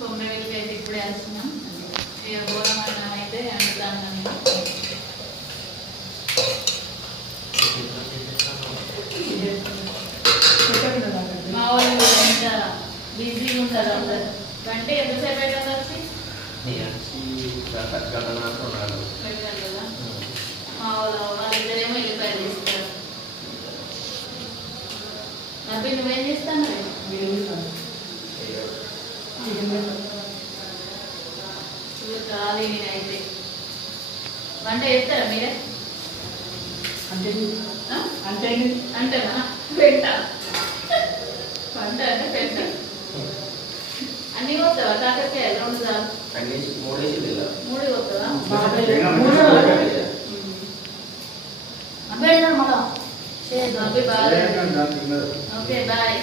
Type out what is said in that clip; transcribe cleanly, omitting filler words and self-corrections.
కొమ్మరి వెళ్ళి అయితే ఇప్పుడే వేస్తున్నాం. ఇక బోనం అన్నం అయితే వండుతాను. మా వాళ్ళు ఎంత బిజీగా ఉంటారు అందరు. అంటే ఎంతసేపు అవుతుంది వచ్చి కదా. మా వాళ్ళిద్దరేమో వెళ్ళిపోయారు తీస్తారు. అవి నువ్వేం చేస్తాను ఖాళీ నేనైతే వంట చేస్తారా మీరే? అంటే అంటే అంటేనా పెంట వంట అంటే పెంట. అన్ని పోతావా? కాకరకాయలు 2 సార్లు 3 పోతావా? అబ్బాయి మళ్ళా ఓకే బాయ్.